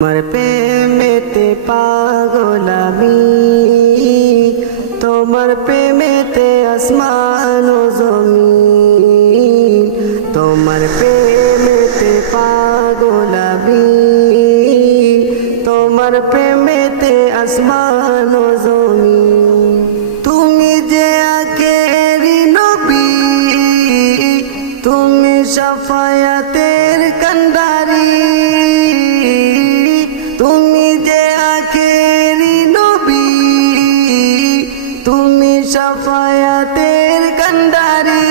তোমার প্রেমেতে পাগল আমি, তোমার প্রেমেতে আসমান ও জমিন। তোমার প্রেমেতে পাগল আমি, তোমার প্রেমেতে আসমান ও জমিন। তুমি যে আখেরি নবী, তুমি শাফায়াতের কান্ডারি। তুমি যে আখেরি নবী, তুমি শাফায়াতের কান্ডারি।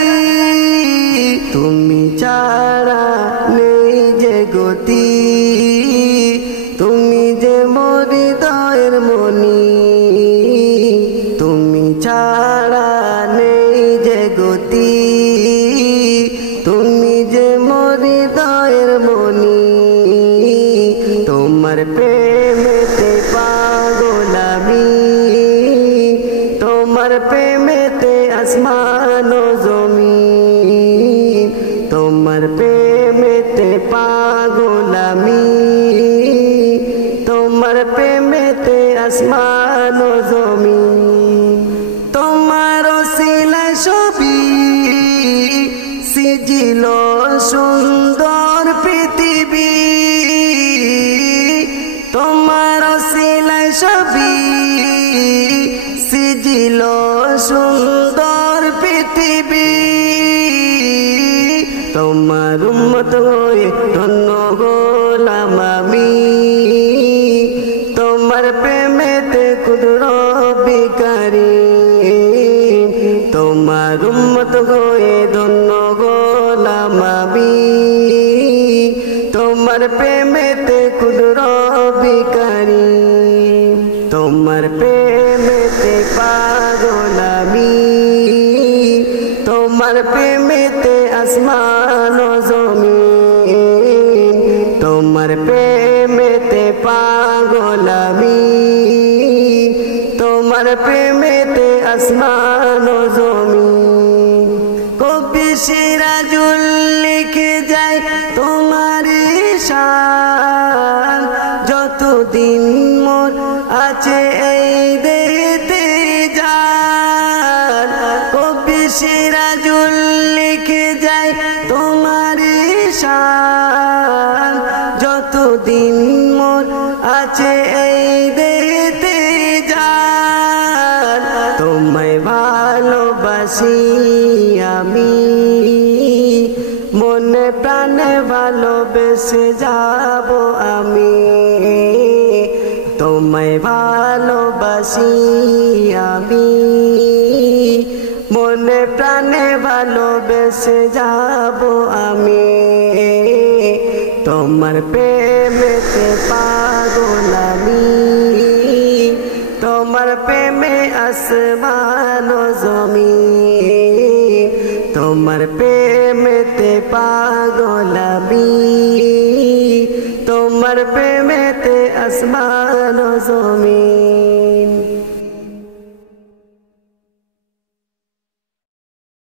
তুমি ছাড়া নেই যে গতি, তুমি যে মোর হৃদয়ের মনি। তুমি ছাড়া নেই যে গতি, তুমি যে মোর হৃদয়ের মনি। তোমার প্রেমেতে পাগল আমি, তোমার প্রেমেতে আসমান ও জমিন। তোমার প্রেমেতে পাগল আমি, তোমার প্রেমেতে আসমান ও জমিন। তোমার ওসিলায় ছবি সিজিল সুন্দর পৃথিবী। তোমার ওসিলায় ছবি সিজিল সুন্দর পৃথিবী। তোমার উম্মত হয়ে ধন্য গোলাম আমি, তোমার প্রেমেতে কুদর বিকারি। তোমার উম্মত হয়ে ধন্য গোলাম আমি, তোমার প্রেমেতে কুদর বিকারি। তোমার প্রেমেতে পাগল আমি, তোমার প্রেমেতে আসমান ও জমিন। তোমার প্রেমেতে পাগল আমি, তোমার প্রেমেতে আসমান ও জমিন। কবি সিরাজুল লিখে যায় তোমার শান, যতদিন মোর আছে এই দেহতে জান। কবি সিরাজুল লিখে যায় তোমার শান, যতদিন মোর আছে এই দেহতে জান। তোমায় ভালোবাসি আমি, মনে প্রাণে ভালোবেসে যাব আমি। তোমায় ভালোবাসি আমি, মনে প্রাণে ভালোবেসে যাব আমি। তোমার প্রেমেতে পাগল আমি, তোমার প্রেমে আসমান ও জমিন। তোমার প্রেমেতে পাগল আমি, তোমার প্রেমেতে আসমান ও জমিন।